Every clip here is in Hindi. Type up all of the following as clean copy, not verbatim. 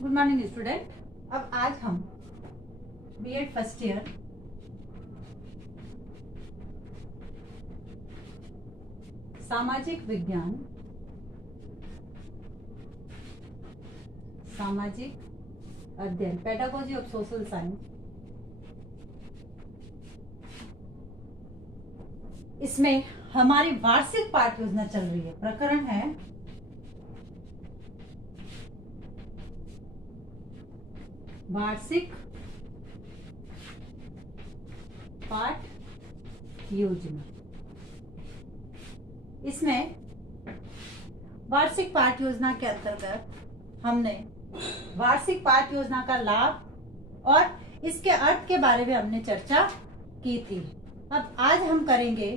Good morning student. अब आज हम बीएड फर्स्ट ईयर सामाजिक विज्ञान सामाजिक अध्ययन पेडागोजी ऑफ सोशल साइंस इसमें हमारी वार्षिक पाठ योजना चल रही है। प्रकरण है वार्षिक पाठ योजना। इसमें वार्षिक पाठ योजना के अंतर्गत हमने वार्षिक पाठ योजना का लाभ और इसके अर्थ के बारे में हमने चर्चा की थी। अब आज हम करेंगे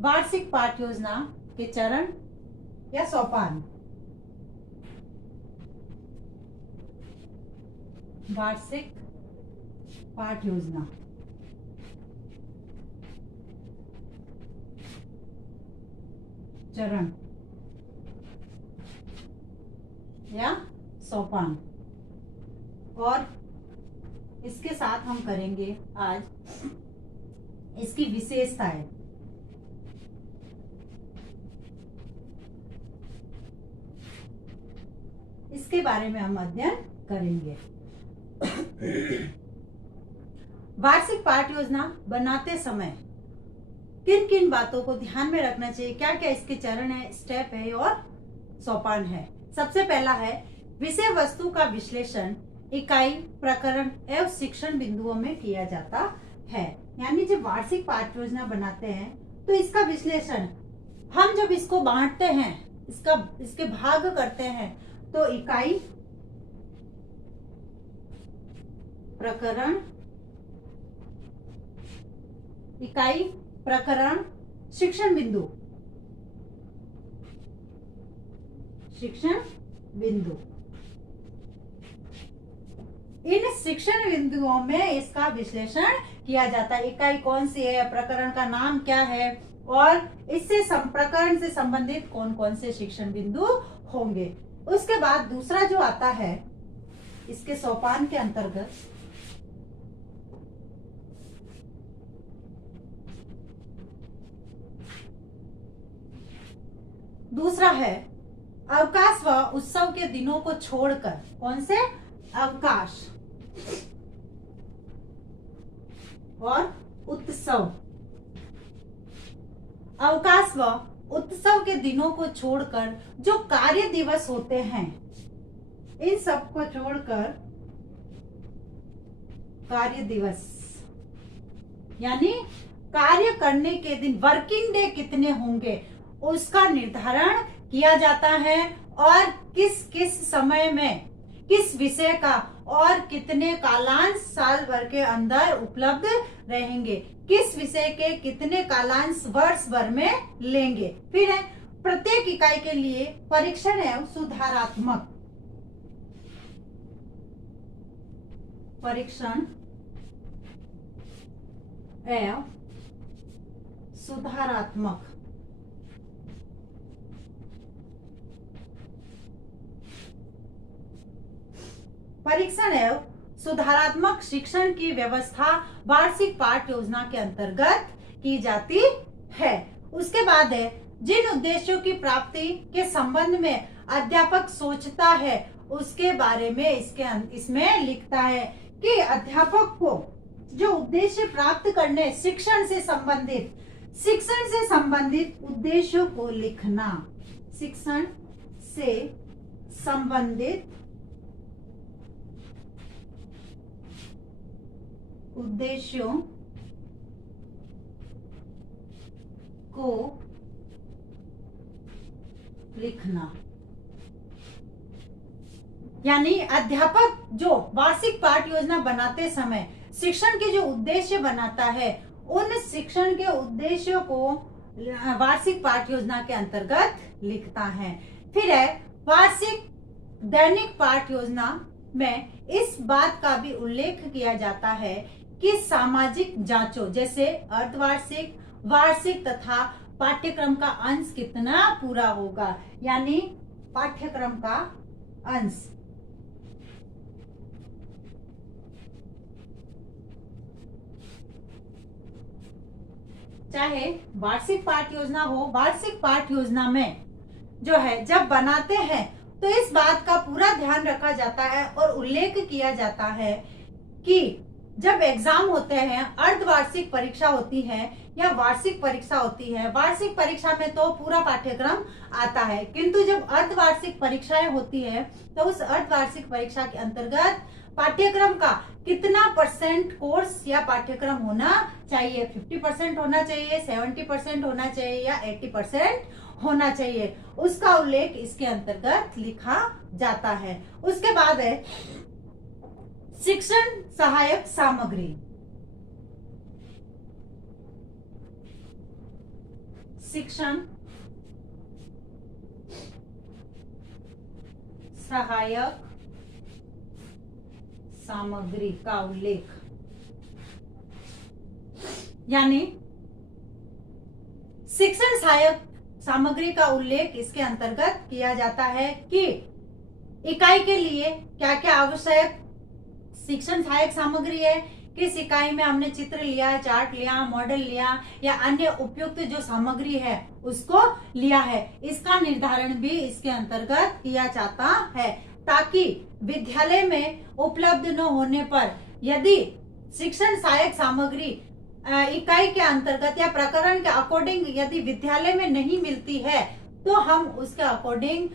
वार्षिक पाठ योजना के चरण या सोपान। वार्षिक पाठ योजना चरण या सोपान, और इसके साथ हम करेंगे आज इसकी विशेषताएं। इसके बारे में हम अध्ययन करेंगे। वार्षिक पाठ योजना बनाते समय किन किन बातों को ध्यान में रखना चाहिए, क्या क्या इसके चरण है, स्टेप है और सोपान है। सबसे पहला है विषय वस्तु का विश्लेषण इकाई, प्रकरण एवं शिक्षण बिंदुओं में किया जाता है। यानी जब वार्षिक पाठ योजना बनाते हैं तो इसका विश्लेषण हम जब इसको बांटते हैं, इसके भाग करते हैं, तो इकाई, प्रकरण, इकाई, प्रकरण, शिक्षण बिंदु, शिक्षण बिंदु, इन शिक्षण बिंदुओं में इसका विश्लेषण किया जाता है। इकाई कौन सी है, प्रकरण का नाम क्या है और इससे प्रकरण से संबंधित कौन कौन से शिक्षण बिंदु होंगे। उसके बाद दूसरा जो आता है इसके सोपान के अंतर्गत, दूसरा है अवकाश व उत्सव के दिनों को छोड़कर। कौन से? अवकाश और उत्सव। अवकाश व उत्सव के दिनों को छोड़कर जो कार्य दिवस होते हैं, इन सब को छोड़कर कार्य दिवस, यानी कार्य करने के दिन, वर्किंग डे कितने होंगे उसका निर्धारण किया जाता है, और किस किस समय में किस विषय का और कितने कालांश साल भर के अंदर उपलब्ध रहेंगे, किस विषय के कितने कालांश वर्ष भर में लेंगे। फिर है प्रत्येक इकाई के लिए परीक्षण एवं सुधारात्मक, परीक्षण एवं सुधारात्मक, परीक्षण एवं सुधारात्मक शिक्षण की व्यवस्था वार्षिक पाठ योजना के अंतर्गत की जाती है। उसके बाद है जिन उद्देश्यों की प्राप्ति के संबंध में अध्यापक सोचता है उसके बारे में इसमें लिखता है कि अध्यापक को जो उद्देश्य प्राप्त करने, शिक्षण से संबंधित उद्देश्यों को लिखना, शिक्षण से संबंधित उद्देश्यों को लिखना। यानी अध्यापक जो वार्षिक पाठ योजना बनाते समय शिक्षण के जो उद्देश्य बनाता है, उन शिक्षण के उद्देश्यों को वार्षिक पाठ योजना के अंतर्गत लिखता है। फिर है वार्षिक दैनिक पाठ योजना में इस बात का भी उल्लेख किया जाता है कि सामाजिक जांचों जैसे अर्धवार्षिक, वार्षिक तथा पाठ्यक्रम का अंश कितना पूरा होगा, यानी पाठ्यक्रम का अंश चाहे वार्षिक पाठ योजना हो, वार्षिक पाठ योजना में जो है जब बनाते हैं तो इस बात का पूरा ध्यान रखा जाता है और उल्लेख किया जाता है कि जब एग्जाम होते हैं, अर्धवार्षिक परीक्षा होती है या वार्षिक परीक्षा होती है, वार्षिक परीक्षा में तो पूरा पाठ्यक्रम आता है, किंतु जब अर्धवार्षिक परीक्षाएं होती है तो उस अर्धवार्षिक परीक्षा के अंतर्गत पाठ्यक्रम का कितना % कोर्स या पाठ्यक्रम होना चाहिए, 50% होना चाहिए, 70% होना चाहिए या 80% होना चाहिए, उसका उल्लेख इसके अंतर्गत लिखा जाता है। उसके बाद है शिक्षण सहायक सामग्री। शिक्षण सहायक सामग्री का उल्लेख, यानी शिक्षण सहायक सामग्री का उल्लेख इसके अंतर्गत किया जाता है कि इकाई के लिए क्या क्या आवश्यक शिक्षण सहायक सामग्री है, किस इकाई में हमने चित्र लिया, चार्ट लिया, मॉडल लिया या अन्य उपयुक्त जो सामग्री है उसको लिया है, इसका निर्धारण भी इसके अंतर्गत किया जाता है, ताकि विद्यालय में उपलब्ध न होने पर यदि शिक्षण सहायक सामग्री इकाई के अंतर्गत या प्रकरण के अकॉर्डिंग यदि विद्यालय में नहीं मिलती है तो हम उसके अकॉर्डिंग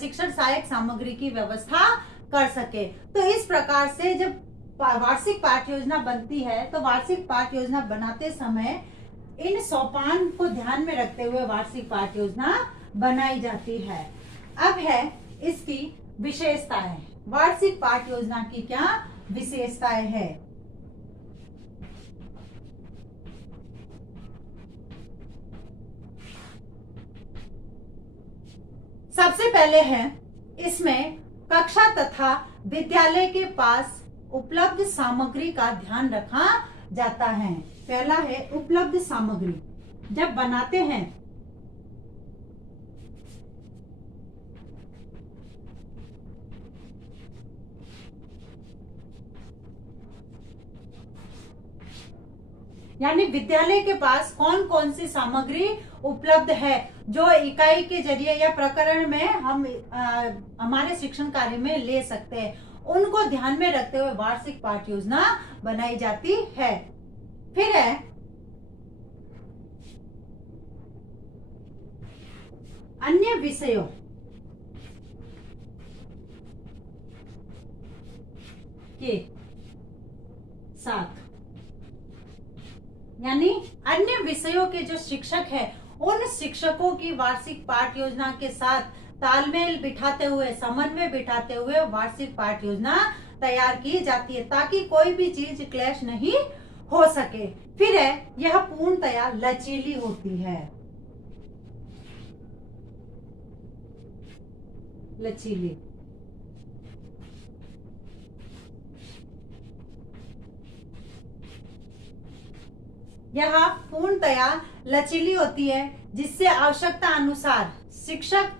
शिक्षण सहायक सामग्री की व्यवस्था कर सके। तो इस प्रकार से जब वार्षिक पाठ योजना बनती है तो वार्षिक पाठ योजना बनाते समय इन सोपान को ध्यान में रखते हुए वार्षिक पाठ योजना बनाई जाती है। अब है इसकी विशेषताएं, वार्षिक पाठ योजना की क्या विशेषताएं है। सबसे पहले है इसमें कक्षा तथा विद्यालय के पास उपलब्ध सामग्री का ध्यान रखा जाता है। पहला है उपलब्ध सामग्री, जब बनाते हैं यानी विद्यालय के पास कौन कौन सी सामग्री उपलब्ध है जो इकाई के जरिए या प्रकरण में हम हमारे शिक्षण कार्य में ले सकते हैं, उनको ध्यान में रखते हुए वार्षिक पाठ योजना बनाई जाती है। फिर है अन्य विषयों के साथ, यानी अन्य विषयों के जो शिक्षक हैं उन शिक्षकों की वार्षिक पाठ योजना के साथ तालमेल बिठाते हुए, समन्वय बिठाते हुए वार्षिक पाठ योजना तैयार की जाती है, ताकि कोई भी चीज क्लैश नहीं हो सके। फिर है यह पूर्णतया लचीली होती है, लचीली। यह पूर्णतया लचीली होती है, जिससे आवश्यकता अनुसार शिक्षक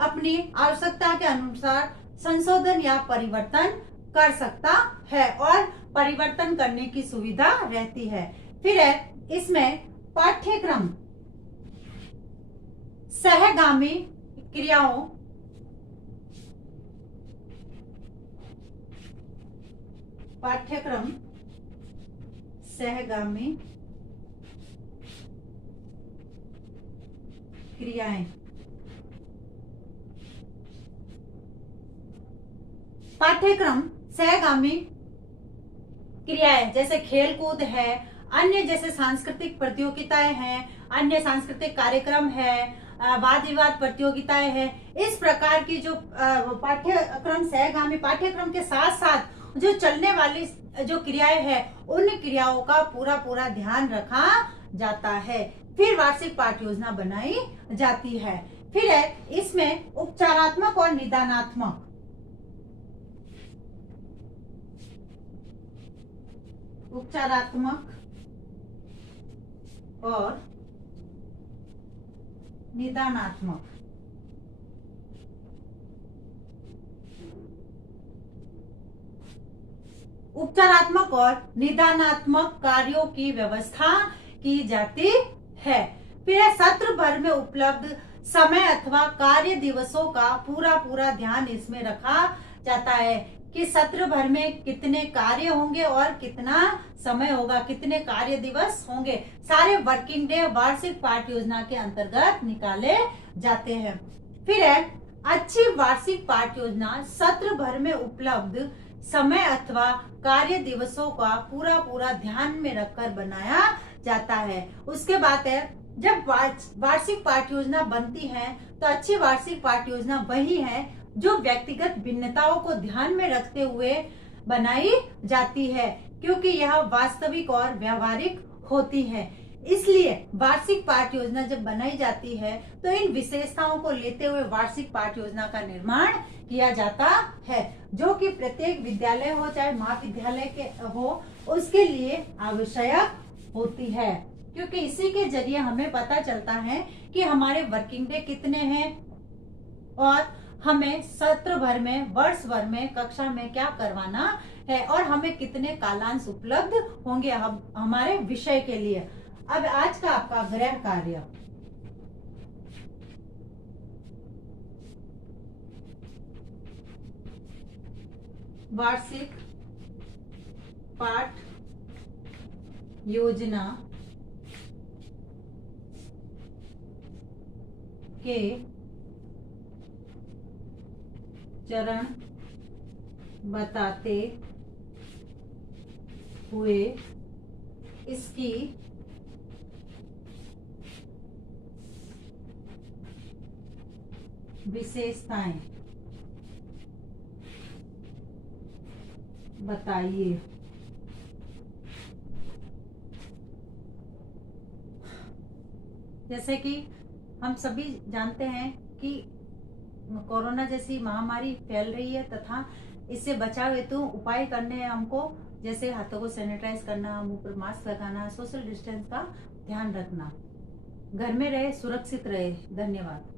अपनी आवश्यकता के अनुसार संशोधन या परिवर्तन कर सकता है और परिवर्तन करने की सुविधा रहती है। फिर है इसमें पाठ्यक्रम सहगामी क्रियाओं पाठ्यक्रम सहगामी क्रियाएं, पाठ्यक्रम सहगामी क्रियाएं जैसे खेल कूद है, अन्य जैसे सांस्कृतिक प्रतियोगिताएं हैं, अन्य सांस्कृतिक कार्यक्रम है, वाद विवाद प्रतियोगिताएं हैं, इस प्रकार की जो पाठ्यक्रम सहगामी पाठ्यक्रम के साथ साथ जो चलने वाली जो क्रियाएं हैं उन क्रियाओं का पूरा पूरा ध्यान रखा जाता है। फिर वार्षिक पाठ योजना बनाई जाती है। फिर है इसमें उपचारात्मक और निदानात्मक, उपचारात्मक और निदानात्मक, उपचारात्मक और निदानात्मक कार्यों की व्यवस्था की जाती है। फिर है सत्र भर में उपलब्ध समय अथवा कार्य दिवसों का पूरा ध्यान इसमें रखा जाता है कि सत्र भर में कितने कार्य होंगे और कितना समय होगा, कितने कार्य दिवस होंगे। सारे वर्किंग डे वार्षिक पाठ योजना के अंतर्गत निकाले जाते हैं। फिर है अच्छी वार्षिक पाठ योजना सत्र भर में उपलब्ध समय अथवा कार्य दिवसों का पूरा ध्यान में रखकर बनाया जाता है। उसके बाद है जब वार्षिक पाठ योजना बनती है तो अच्छी वार्षिक पाठ योजना वही है जो व्यक्तिगत भिन्नताओं को ध्यान में रखते हुए बनाई जाती है, क्योंकि यह वास्तविक और व्यवहारिक होती है। इसलिए वार्षिक पाठ योजना जब बनाई जाती है तो इन विशेषताओं को लेते हुए वार्षिक पाठ योजना का निर्माण किया जाता है, जो कि प्रत्येक विद्यालय हो चाहे महाविद्यालय के हो उसके लिए आवश्यक होती है, क्योंकि इसी के जरिए हमें पता चलता है कि हमारे वर्किंग डे कितने हैं और हमें सत्र भर में, वर्ष भर में, कक्षा में क्या करवाना है और हमें कितने कालांश उपलब्ध होंगे हमारे विषय के लिए। अब आज का आपका गृह कार्य, वार्षिक पाठ योजना के चरण बताते हुए इसकी विशेषताएं बताइए। जैसे कि हम सभी जानते हैं कि कोरोना जैसी महामारी फैल रही है तथा इससे बचाव हेतु उपाय करने हैं हमको, जैसे हाथों को सैनिटाइज करना, मुंह पर मास्क लगाना, सोशल डिस्टेंस का ध्यान रखना। घर में रहे, सुरक्षित रहे। धन्यवाद।